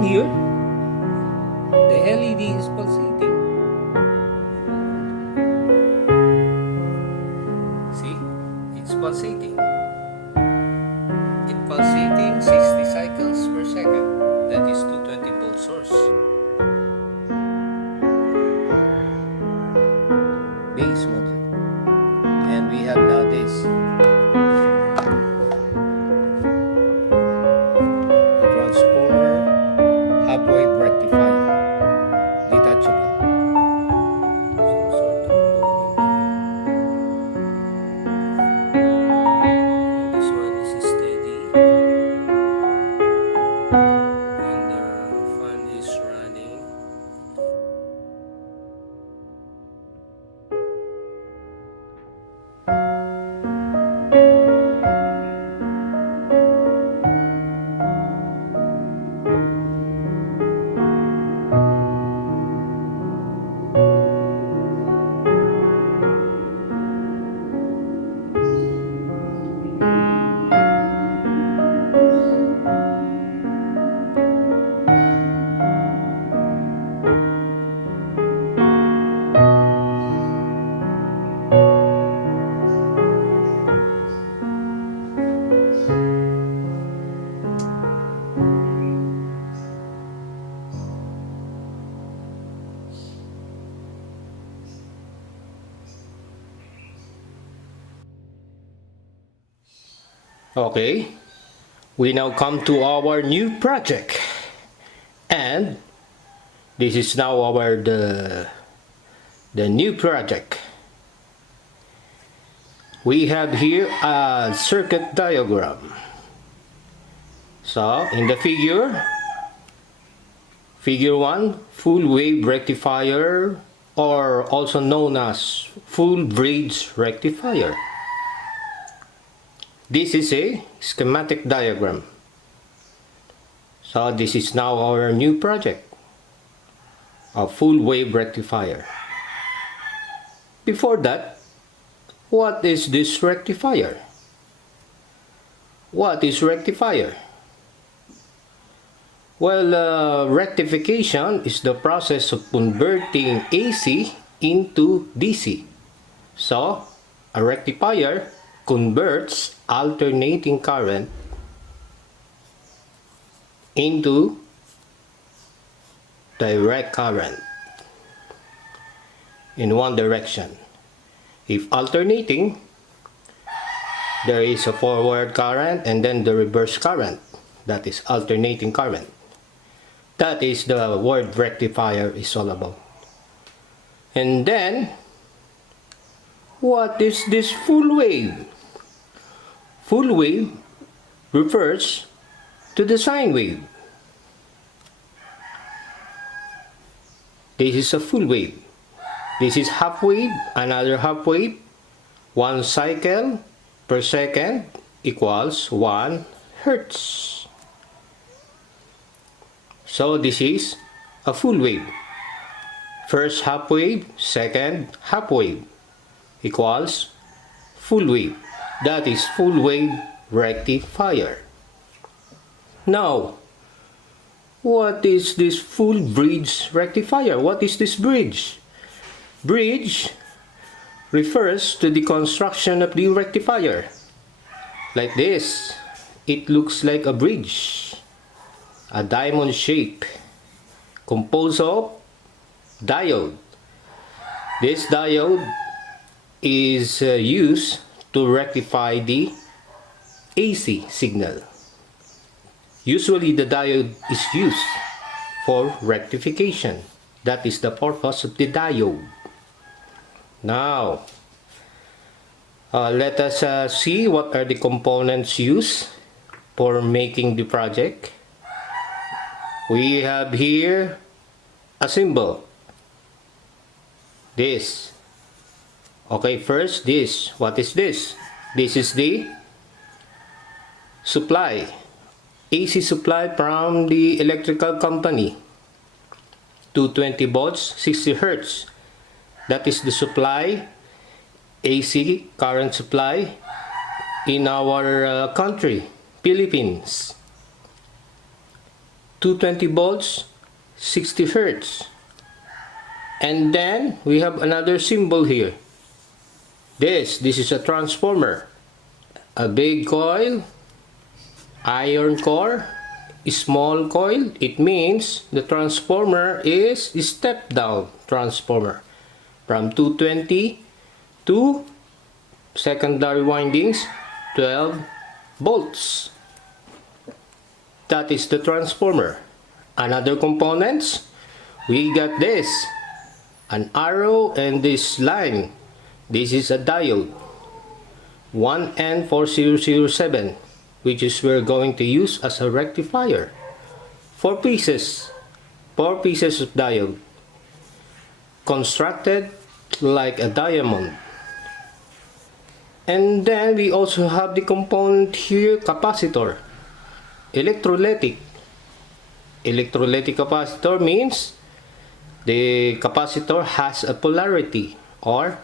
can hear the LED is pulsating. See? It's pulsating. It's pulsating 60 cycles per second. That is 220 volt source. Base module. And we have now this. Wave rectifier, detachable. Some sort of and this one is steady, and the fan is running. Okay, we now come to our new project, and this is now our the new project. We have here a circuit diagram. So in the figure 1, full wave rectifier, or also known as full bridge rectifier. This is a schematic diagram. So this is now our new project, a full wave rectifier. Before that, what is this rectifier? What is rectifier? Well, rectification is the process of converting AC into DC. So, a rectifier converts alternating current into direct current in one direction. If alternating, there is a forward current and then the reverse current. That is alternating current. That is the word rectifier is all about. And then, what is this full wave? Full wave refers to the sine wave. This is a full wave. This is half wave, another half wave. 1 cycle per second equals 1 hertz. So this is a full wave. First half wave, second half wave equals full wave. That is full wave rectifier. Now, what is this full bridge rectifier? What is this bridge? Bridge refers to the construction of the rectifier. Like this. It looks like a bridge. A diamond shape. Composed of diode. This diode is used to rectify the AC signal. Usually the diode is used for rectification. That is the purpose of the diode. Now, let us see what are the components used for making the project. We have here a symbol. This. Okay, first this. What is this? This is the supply. AC supply from the electrical company. 220 volts, 60 hertz. That is the supply, AC current supply in our country, Philippines. 220 volts, 60 hertz. And then we have another symbol here. This is a transformer. A big coil, iron core, small coil. It means the transformer is a step down transformer from 220 to secondary windings 12 volts. That is the transformer. Another components, we got this, an arrow and this line. This is a diode 1N4007, which is we're going to use as a rectifier. 4 pieces of diode constructed like a diamond. And then we also have the component here, capacitor, electrolytic capacitor means the capacitor has a polarity or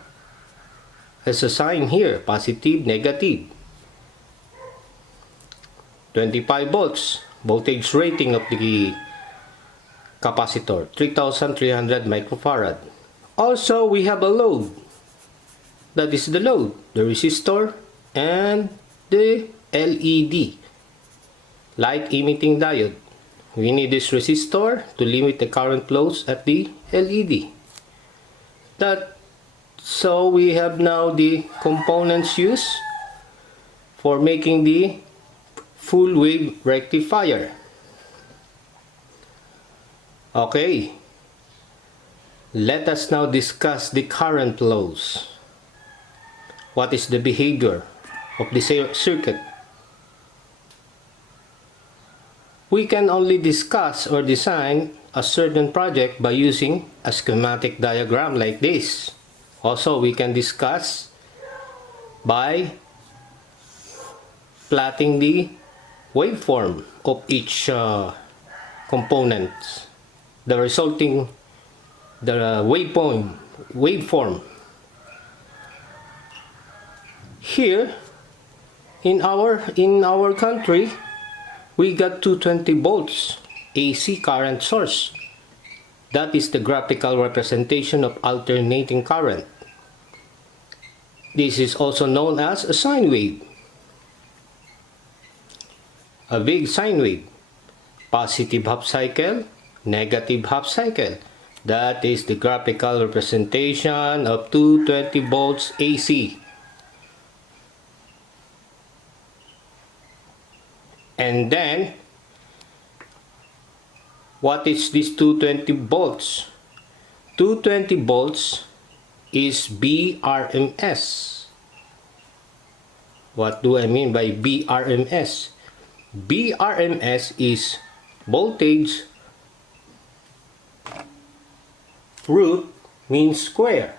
has a sign here, positive, negative. 25 volts voltage rating of the capacitor, 3300 microfarad. Also we have a load. That is the load, the resistor and the LED, light-emitting diode. We need this resistor to limit the current flows at the LED. So we have now the components used for making the full wave rectifier. Okay, let us now discuss the current flows. What is the behavior of the circuit? We can only discuss or design a certain project by using a schematic diagram like this. Also, we can discuss by plotting the waveform of each component, the resulting waveform. Here in our country, we got 220 volts AC current source. That is the graphical representation of alternating current. This is also known as a sine wave. A big sine wave. Positive half cycle, negative half cycle. That is the graphical representation of 220 volts AC. And then, what is this 220 volts? 220 volts is BRMS. What do I mean by BRMS? BRMS is voltage root means square.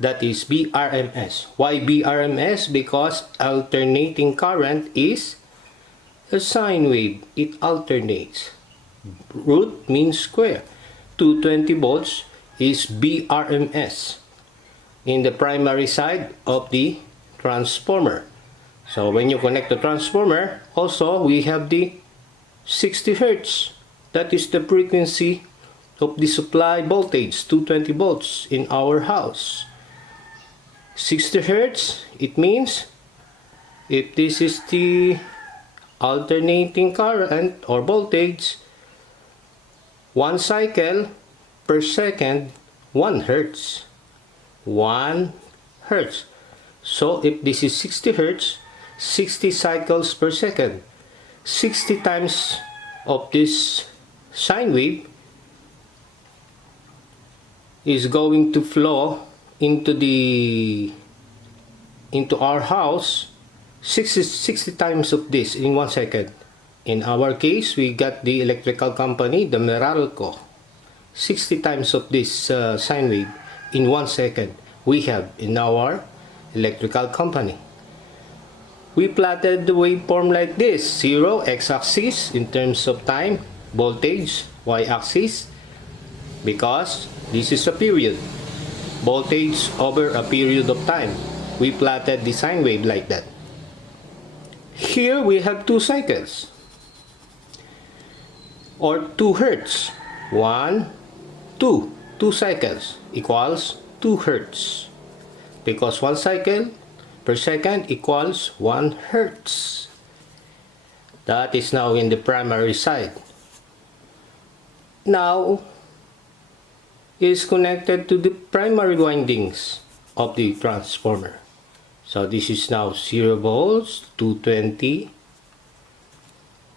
That is BRMS. Why BRMS? Because alternating current is a sine wave. It alternates. Root means square. 220 volts is BRMS in the primary side of the transformer. So when you connect the transformer, also we have the 60 hertz. That is the frequency of the supply voltage, 220 volts in our house. 60 hertz, it means if this is the alternating current or voltage, 1 cycle per second, 1 hertz. 1 hertz. So if this is 60 hertz, 60 cycles per second. 60 times of this sine wave is going to flow into our house 60 times of this in 1 second. In our case, we got the electrical company, the Meralco. 60 times of this sine wave in 1 second we have in our electrical company. We plotted the waveform like this: 0 x-axis in terms of time, voltage y-axis, because this is a period, voltage over a period of time. We plotted the sine wave like that. Here we have 2 cycles. or 2 hertz. 1, 2. 2 cycles equals 2 hertz. Because 1 cycle per second equals 1 hertz. That is now in the primary side. Now is connected to the primary windings of the transformer. So this is now 0 volts, 220.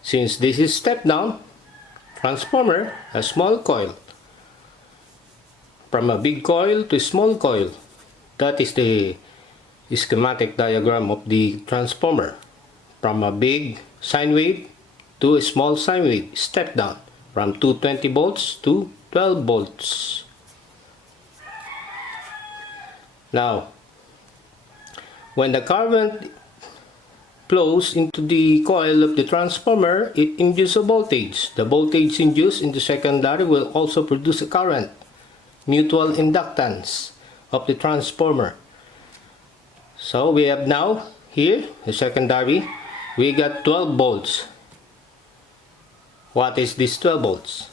Since this is step down, transformer, a small coil. From a big coil to a small coil. That is the schematic diagram of the transformer. From a big sine wave to a small sine wave, step down. From 220 volts to 12 volts. Now, when the current flows into the coil of the transformer, it induces a voltage. The voltage induced in the secondary will also produce a current, mutual inductance of the transformer. So we have now here the secondary, we got 12 volts. What is this 12 volts?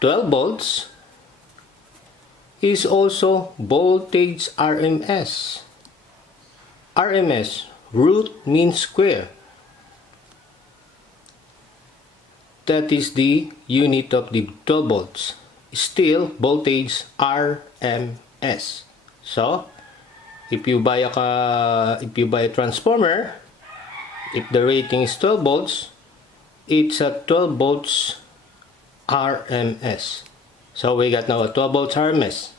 12 volts is also voltage RMS. RMS, root means square. That is the unit of the 12 volts. Still voltage RMS. So if you buy a transformer, if the rating is 12 volts, it's a 12 volts RMS. So we got now a 12 volts RMS.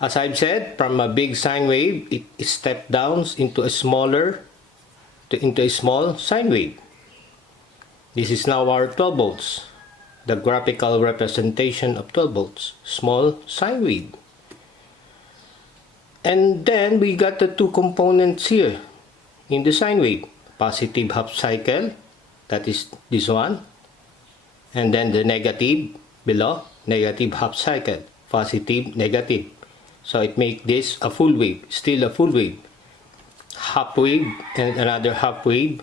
As I've said, from a big sine wave, it steps down into a small sine wave. This is now our 12 volts. The graphical representation of 12 volts, small sine wave. And then we got the two components here in the sine wave. Positive half cycle, that is this one. And then the negative below, negative half cycle, positive, negative. So it makes this a full wave, still a full wave. Half wave and another half wave,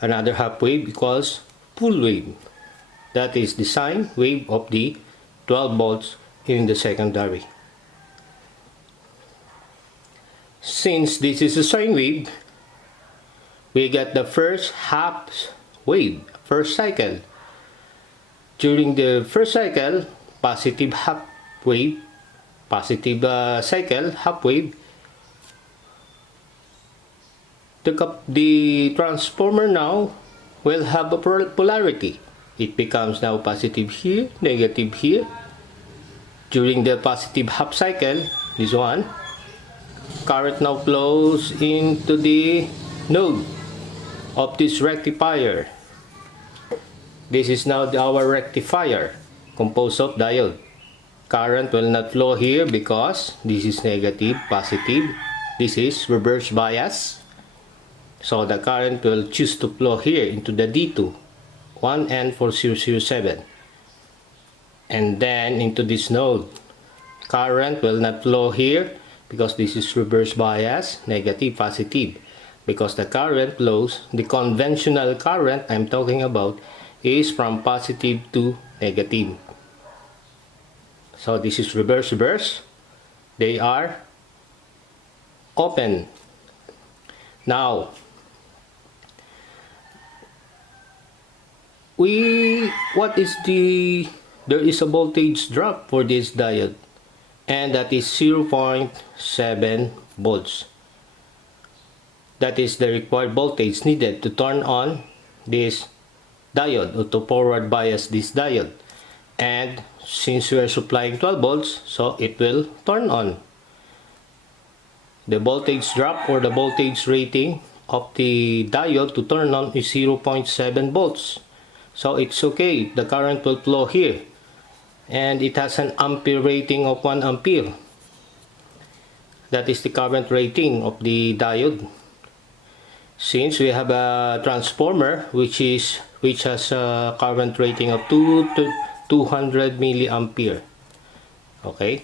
another half wave equals full wave. That is the sine wave of the 12 volts in the secondary. Since this is a sine wave, we get the first half wave, first cycle. During the first cycle, positive half wave, positive cycle, half wave, the transformer now will have a polarity. It becomes now positive here, negative here. During the positive half cycle, this one, current now flows into the node of this rectifier. This is now our rectifier composed of diode. Current will not flow here because this is negative, positive. This is reverse bias. So the current will choose to flow here into the D2, 1N4007. And then into this node. Current will not flow here because this is reverse bias, negative, positive. Because the current flows, the conventional current I'm talking about is from positive to negative. So this is reverse, reverse. They are open. Now, there is a voltage drop for this diode, and that is 0.7 volts. That is the required voltage needed to turn on this diode or to forward bias this diode. And since we are supplying 12 volts, so it will turn on. The voltage drop or the voltage rating of the diode to turn on is 0.7 volts. So it's okay, the current will flow here. And it has an ampere rating of 1 ampere. That is the current rating of the diode. Since we have a transformer which has a current rating of 200 milliampere. Okay,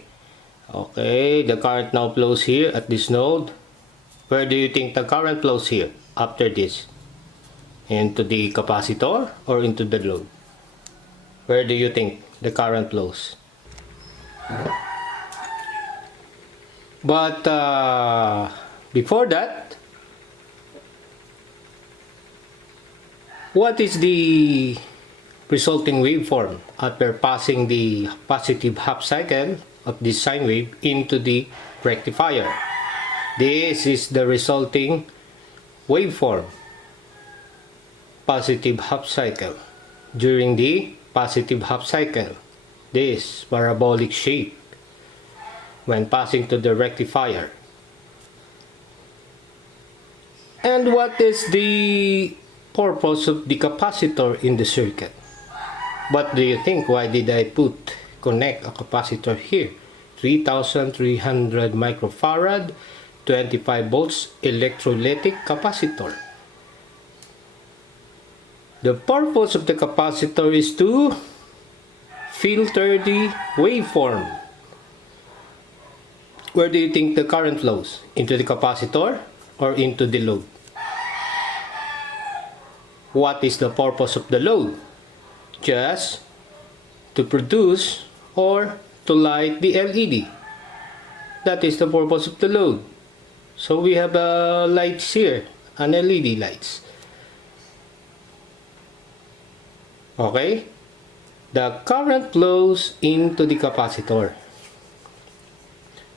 the current now flows here at this node. Where do you think the current flows here after this? Into the capacitor or into the load? Where do you think the current flows? But before that, what is the resulting waveform after passing the positive half cycle of this sine wave into the rectifier? This is the resulting waveform, positive half cycle. During the positive half cycle, this parabolic shape when passing to the rectifier. And what is the purpose of the capacitor in the circuit? What do you think? Why did I connect a capacitor here? 3300 microfarad, 25 volts electrolytic capacitor. The purpose of the capacitor is to filter the waveform. Where do you think the current flows? Into the capacitor or into the load? What is the purpose of the load? Just to produce or to light the LED. That is the purpose of the load. So we have lights here, an LED lights. Okay? The current flows into the capacitor.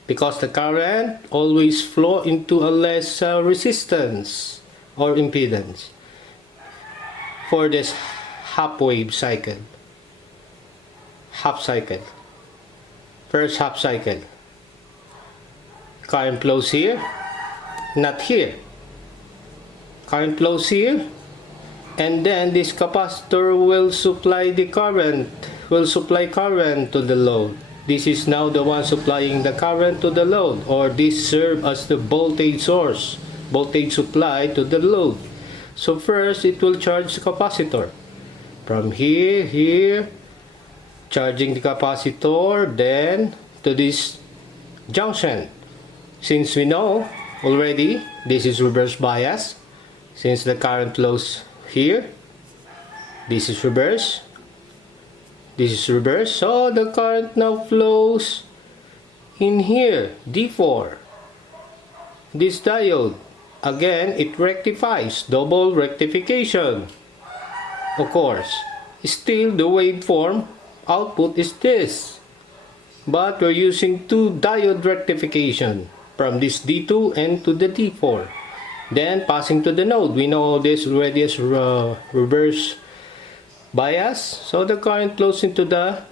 Because the current always flow into a less resistance or impedance for this half wave cycle. Half cycle. First half cycle. Current flows here, not here. Current flows here, and then this capacitor will supply the current, to the load. This is now the one supplying the current to the load, or this serves as the voltage source, voltage supply to the load. So first it will charge the capacitor. From here, charging the capacitor, then to this junction. Since we know already this is reverse bias, since the current flows here, this is reverse, so the current now flows in here, D4. This diode, again it rectifies, double rectification. Of course, still the waveform output is this, but we're using two diode rectification from this D2 and to the D4. Then passing to the node, we know this already is reverse bias, so the current flows into the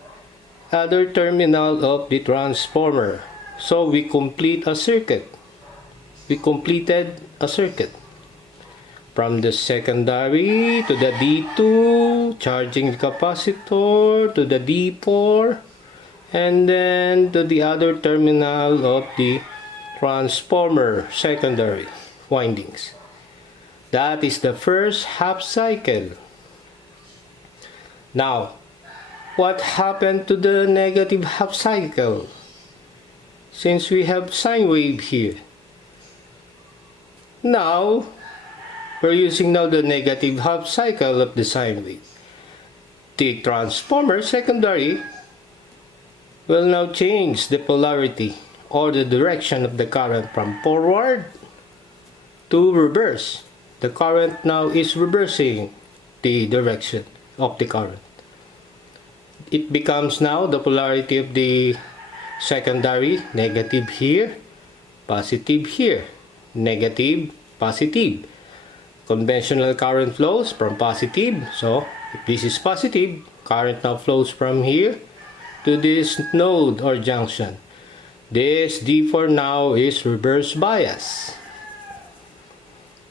other terminal of the transformer. So we complete a circuit. We completed a circuit. From the secondary to the D2, charging the capacitor to the D4, and then to the other terminal of the transformer secondary windings. That is the first half cycle. Now, what happened to the negative half cycle? Since we have sine wave here. Now, we're using now the negative half cycle of the sine wave. The transformer secondary will now change the polarity or the direction of the current from forward to reverse. The current now is reversing the direction of the current. It becomes now the polarity of the secondary, negative here, positive here, negative, positive. Conventional current flows from positive, so if this is positive, current now flows from here to this node or junction. This D4 now is reverse bias.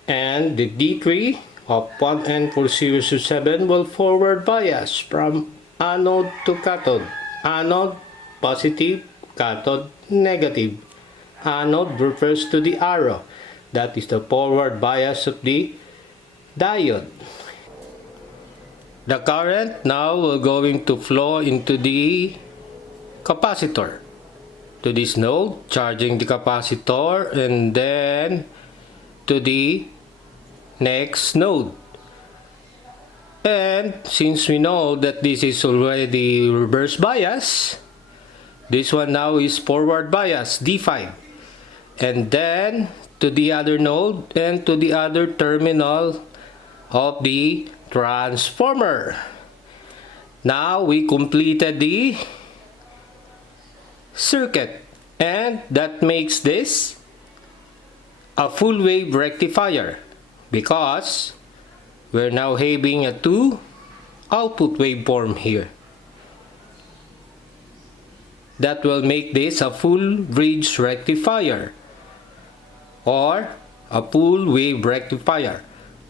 And the D3 of 1N4027 will forward bias from anode to cathode. Anode positive, cathode negative. Anode refers to the arrow. That is the forward bias of the diode. The current now will going to flow into the capacitor. To this node, charging the capacitor, and then to the next node. And since we know that this is already reverse bias, this one now is forward bias, D5. And then to the other node and to the other terminal of the transformer. Now we completed the circuit, and that makes this a full wave rectifier because we're now having a 2 output waveform here. That will make this a full bridge rectifier or a full wave rectifier.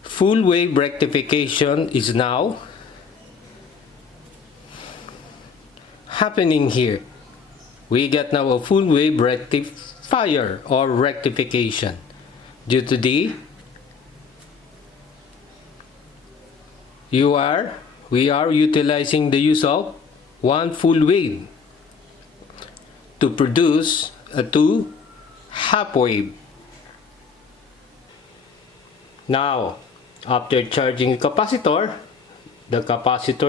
Full wave rectification is now happening here. We get now a full wave rectifier or rectification due to the we are utilizing the use of one full wave to produce a 2 half wave. Now, after charging the capacitor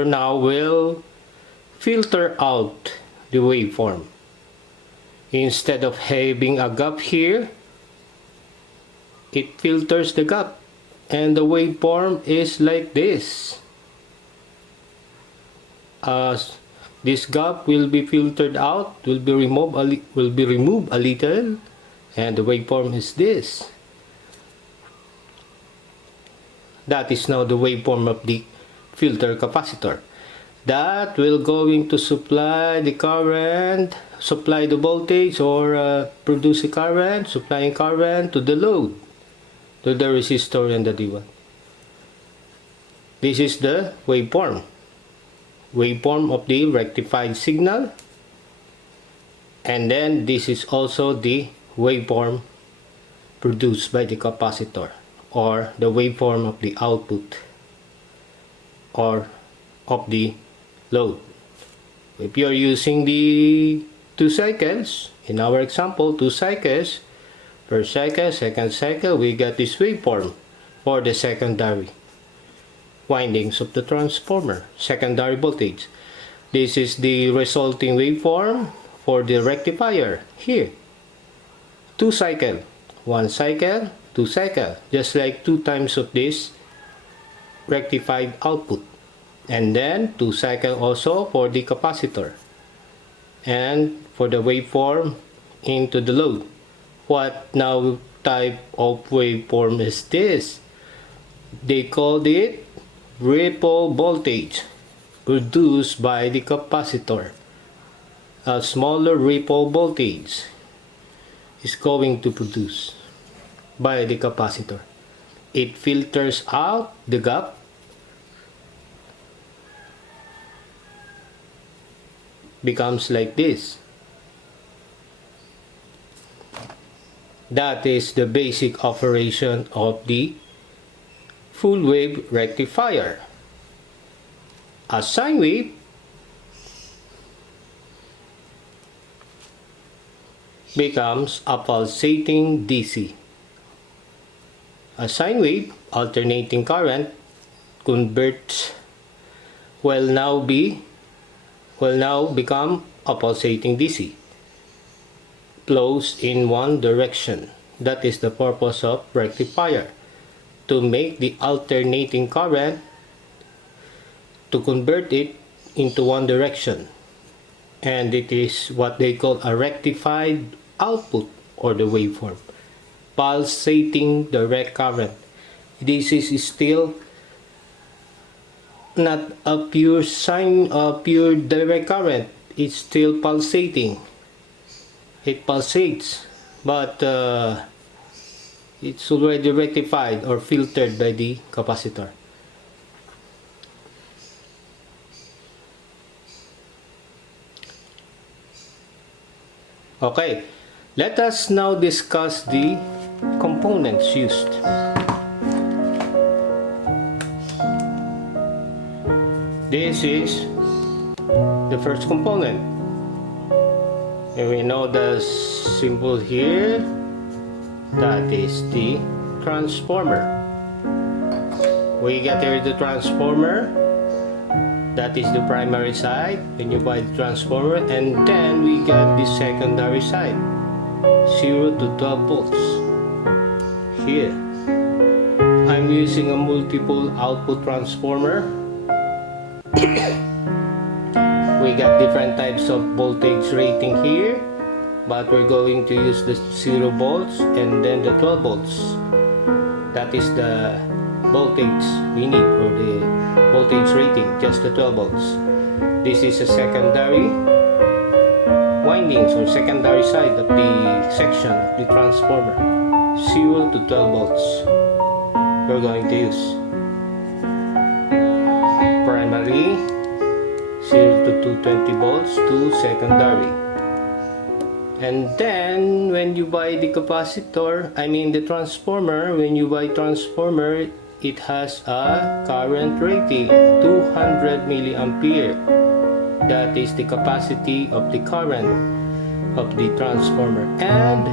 now will filter out the waveform. Instead of having a gap here, it filters the gap, and the waveform is like this. This gap will be filtered out, will be removed a little, and the waveform is this. That is now the waveform of the filter capacitor. That will going to supply the current, supply the voltage, or produce a current, supplying current to the load, to the resistor and the diode. This is the waveform of the rectified signal, and then this is also the waveform produced by the capacitor, or the waveform of the output or of the load. If you are using the 2 cycles, in our example 2 cycles, first cycle, second cycle, we get this waveform for the secondary windings of the transformer, secondary voltage. This is the resulting waveform for the rectifier here. 2 cycle, 1 cycle, 2 cycle, just like 2 times of this rectified output. And then 2 cycle also for the capacitor and for the waveform into the load. What now type of waveform is this? They called it ripple voltage produced by the capacitor. A smaller ripple voltage is going to produce by the capacitor. It filters out the gap, becomes like this. That is the basic operation of the full wave rectifier. A sine wave becomes a pulsating DC. A sine wave, alternating current, converts will now become a pulsating DC. Flows in one direction. That is the purpose of rectifier, to make the alternating current, to convert it into one direction. And it is what they call a rectified output or the waveform. Pulsating direct current. This is still not a pure pure direct current. It's still pulsating. It pulsates, but it's already rectified or filtered by the capacitor. Okay, let us now discuss the components used. This is the first component, and we know the symbol here, that is the transformer. We get here the transformer. That is the primary side when you buy the transformer, and then we get the secondary side, 0 to 12 volts. Here, I'm using a multiple output transformer. We got different types of voltage rating here, but we're going to use the 0 volts and then the 12 volts. That is the voltage we need, or the voltage rating, just the 12 volts. This is a secondary windings or secondary side of the section of the transformer, 0 to 12 volts. We're going to use primary 0 to 220 volts to secondary. And then when you buy the capacitor, the transformer, when you buy transformer, it has a current rating 200 milliampere. That is the capacity of the current of the transformer. And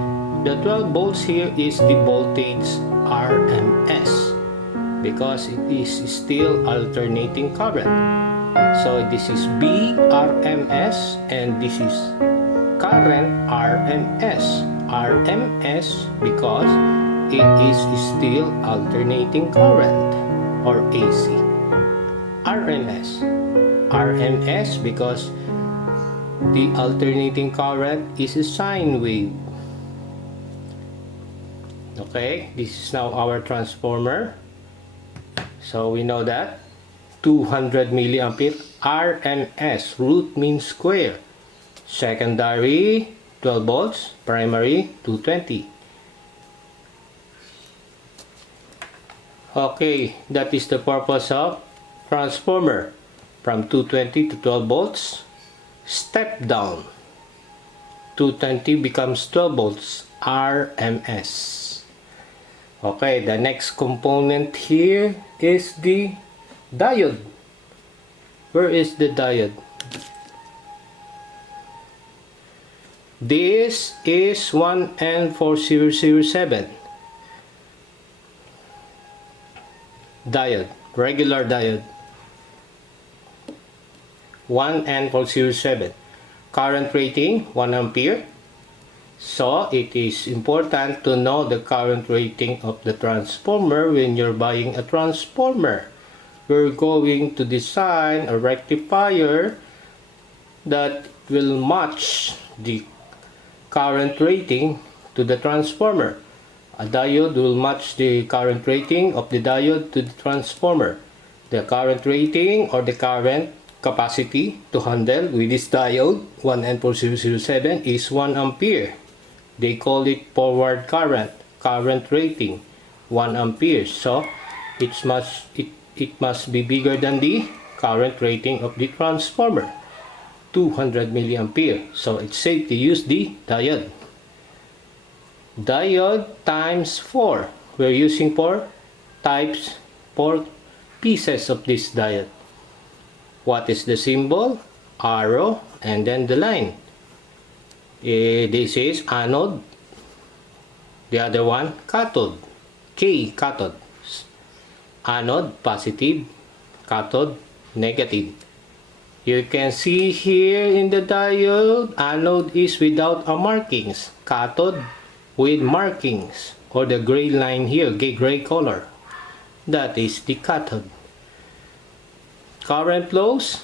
the 12 volts here is the voltage RMS, because it is still alternating current. So this is BRMS and this is current RMS. RMS because it is still alternating current, or AC. RMS. RMS because the alternating current is a sine wave. Okay, this is now our transformer. So we know that 200 milliampere RMS, root means square. Secondary 12 volts, primary 220. Okay, that is the purpose of transformer, from 220 to 12 volts. Step down, 220 becomes 12 volts, RMS. Okay, the next component here is the diode. Where is the diode? This is 1N4007 diode, regular diode. 1N4007. Current rating 1 ampere. So it is important to know the current rating of the transformer when you're buying a transformer. We're going to design a rectifier that will match the current rating to the transformer. A diode will match the current rating of the diode to the transformer. The current rating, or the current capacity to handle with this diode 1N4007 is 1 ampere. They call it forward current. Current rating 1 ampere. So it must be bigger than the current rating of the transformer, 200 milliampere. So it's safe to use the diode. Diode times 4. We're using 4 pieces of this diode. What is the symbol? Arrow and then the line. This is anode. The other one, cathode. K, cathode. Anode, positive. Cathode, negative. You can see here in the diode, anode is without a markings. Cathode with markings, or the gray line here, gray color. That is the cathode. Current flows,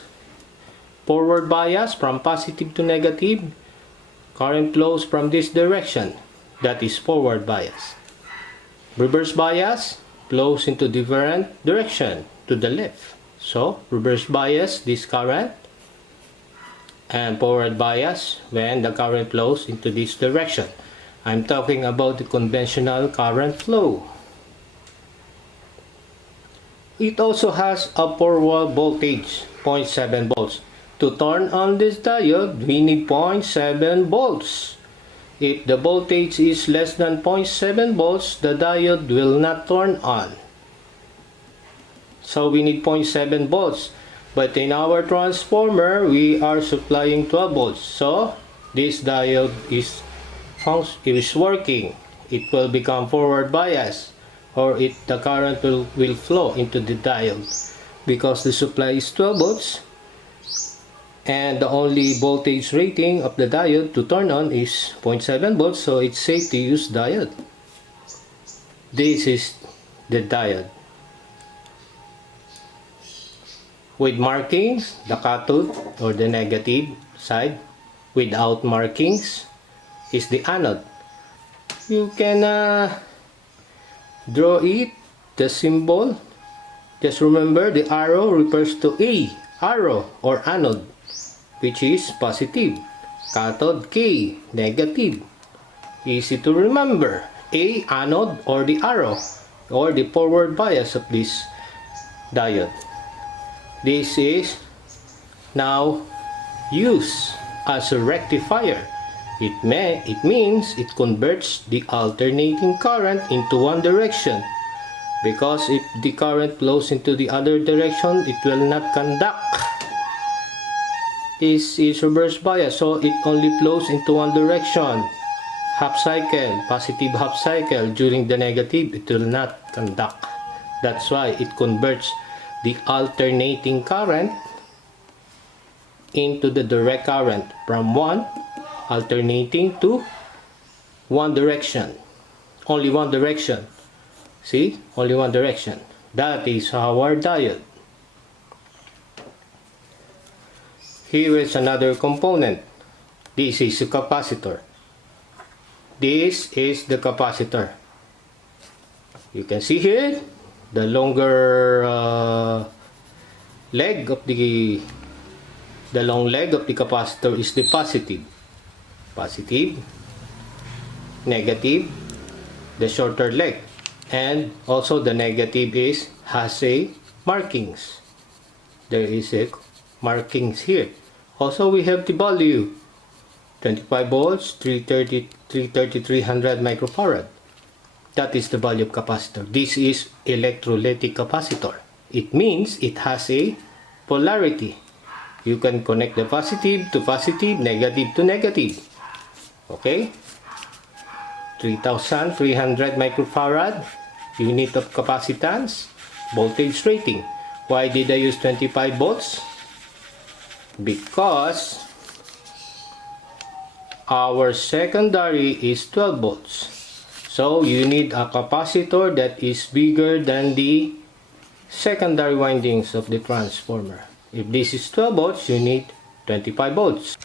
forward bias from positive to negative. Current flows from this direction. That is forward bias. Reverse bias flows into different direction, to the left. So reverse bias, this current, and forward bias when the current flows into this direction. I'm talking about the conventional current flow. It also has a forward voltage, 0.7 volts. To turn on this diode, we need 0.7 volts. If the voltage is less than 0.7 volts, the diode will not turn on. So we need 0.7 volts. But in our transformer, we are supplying 12 volts. So this diode is working. It will become forward bias. or the current will flow into the diode, because the supply is 12 volts and the only voltage rating of the diode to turn on is 0.7 volts, so it's safe to use diode. This is the diode. With markings, the cathode or the negative side. Without markings is the anode. You can draw it, the symbol. Just remember the arrow refers to A, arrow or anode, which is positive. Cathode, K, negative. Easy to remember. A, anode, or the arrow, or the forward bias of this diode. This is now used as a rectifier. It means it converts the alternating current into one direction, because if the current flows into the other direction, it will not conduct. This is reverse bias, so it only flows into one direction. Half cycle, positive half cycle. During the negative, it will not conduct. That's why it converts the alternating current into the direct current from one alternating to one direction. Only one direction. See? Only one direction. That is our diode. Here is another component. This is a capacitor. This is the capacitor. You can see here the longer leg of the long leg of the capacitor is the positive. Positive, negative, the shorter leg, and also the negative has a markings. There is a markings here. Also we have the value 25 volts, 300 microfarad. That is the value of capacitor. This is electrolytic capacitor. It means it has a polarity. You can connect the positive to positive, negative to negative. Okay? 3,300 microfarad, unit of capacitance, voltage rating. Why did I use 25 volts? Because our secondary is 12 volts. So you need a capacitor that is bigger than the secondary windings of the transformer. If this is 12 volts, you need 25 volts.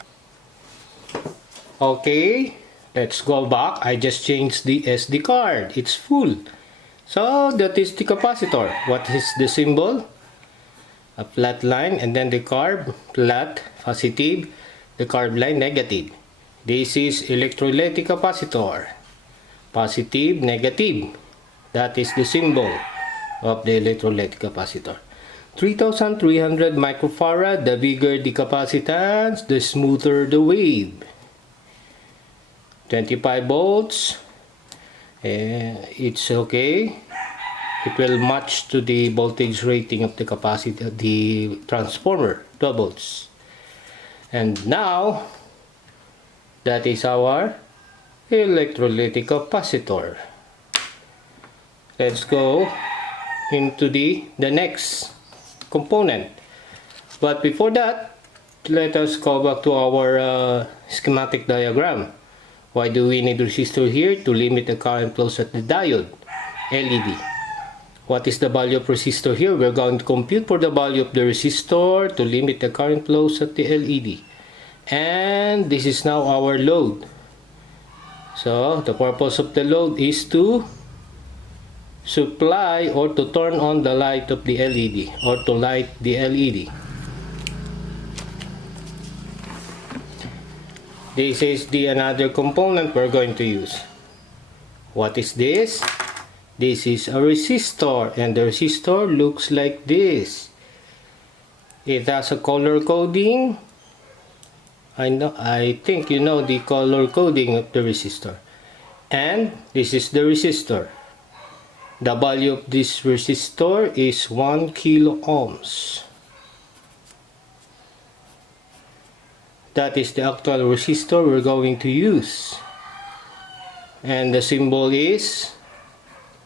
Okay, let's go back. I just changed the SD card. It's full. So that is the capacitor. What is the symbol? A flat line, and then the curve, flat, positive, the curved line, negative. This is electrolytic capacitor. Positive, negative. That is the symbol of the electrolytic capacitor. 3,300 microfarad, the bigger the capacitance, the smoother the wave. 25 volts, it's okay. It will match to the voltage rating of the capacitor, the transformer, 12 volts. And now, that is our electrolytic capacitor. Let's go into the next component. But before that, let us go back to our schematic diagram. Why do we need resistor here? To limit the current flows at the diode, LED. What is the value of resistor here? We're going to compute for the value of the resistor to limit the current flows at the LED. And this is now our load. So the purpose of the load is to supply or to turn on the light of the LED, or to light the LED. This is the another component we're going to use. What is this? This is a resistor, and the resistor looks like this. It has a color coding. I think you know the color coding of the resistor. And this is the resistor. The value of this resistor is 1 kilo ohms. That is the actual resistor we're going to use. And the symbol is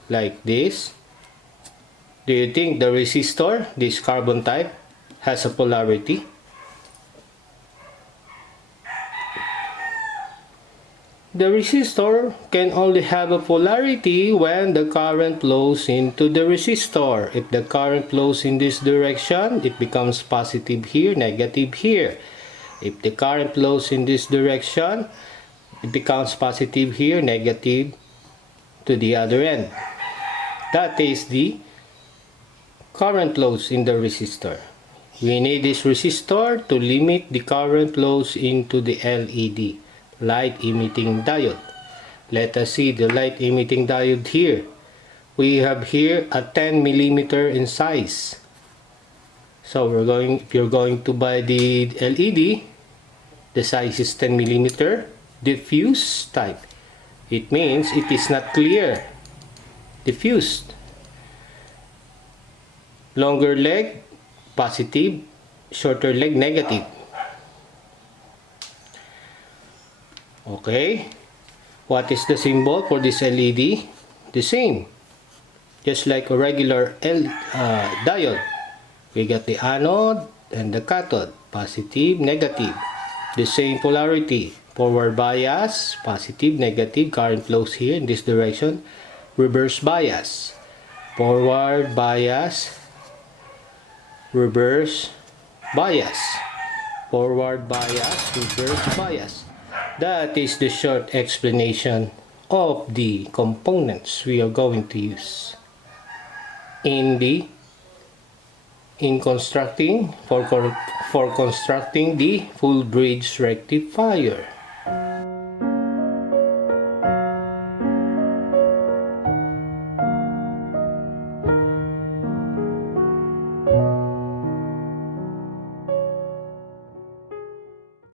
like this. Do you think the resistor, this carbon type, has a polarity? The resistor can only have a polarity when the current flows into the resistor. If the current flows in this direction, it becomes positive here, negative here. If the current flows in this direction, it becomes positive here, negative to the other end. That is the current flows in the resistor. We need this resistor to limit the current flows into the LED, light-emitting diode. Let us see the light-emitting diode here. We have here a 10 millimeter in size. So if you're going to buy the LED, the size is 10 millimeter, diffuse type. It means it is not clear, diffused. Longer leg, positive. Shorter leg, negative. Okay. What is the symbol for this LED? The same. Just like a regular diode. We got the anode and the cathode. Positive, negative. The same polarity. Forward bias, positive, negative. Current flows here in this direction. Reverse bias. Forward bias. Reverse bias. Forward bias, reverse bias. That is the short explanation of the components we are going to use in constructing the full bridge rectifier.